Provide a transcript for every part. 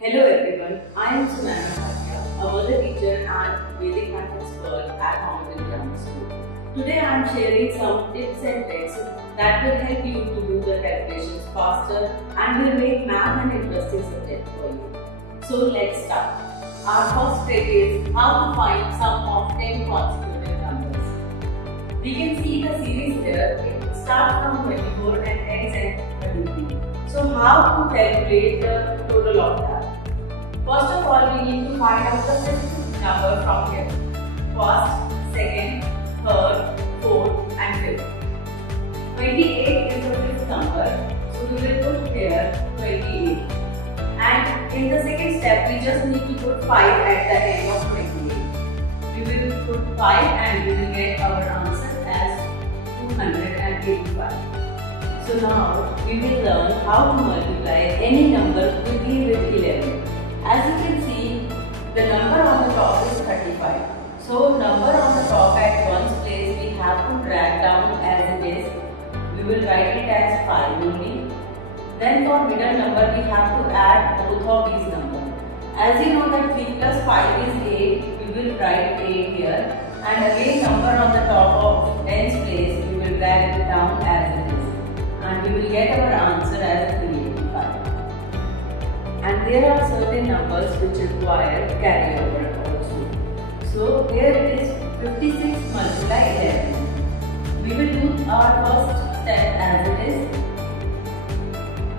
Hello everyone, I am Sunana, a mother teacher and Vedic Maths expert at Homerton Grammar School. Today I am sharing some tips and tricks that will help you to do the calculations faster and will make math an interesting subject for you. So let's start. Our first trick is how to find sum of 10 consecutive numbers. We can see the series here. It starts from 24 and ends at 33. So how to calculate the total of that? First of all, we need to find out the fifth number from here. First, second, third, fourth and fifth. 28 is the fifth number, so we will put here 28. And in the second step, we just need to put 5 at the end of 28. We will put 5 and we will get our answer as 285. So now we will learn how to multiply any number quickly with 11. As you can see, the number on the top is 35. So number on the top at one's place we have to drag down as it is. We will write it as 5 only. Then for middle number we have to add both of these numbers. As you know that 3 plus 5 is 8, we will write 8 here. And again number on the top of tens place we will drag it down as it is. And we will get our answer as 385. And there are certain numbers which require carryover also. So here it is 56 multiply 11. We will do our first step as it is.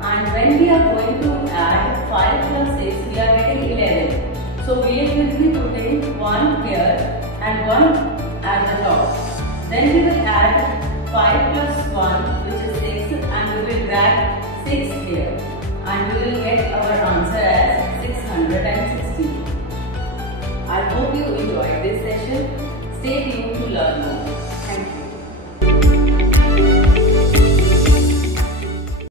And when we are going to add 5 plus 6, we are getting 11. So we will be putting 1 here and 1 at the top. Then we will add 5 plus 1 which is 6 and we will drag 6 here. And we will get our answer as 660. I hope you enjoyed this session. Stay tuned to learn more.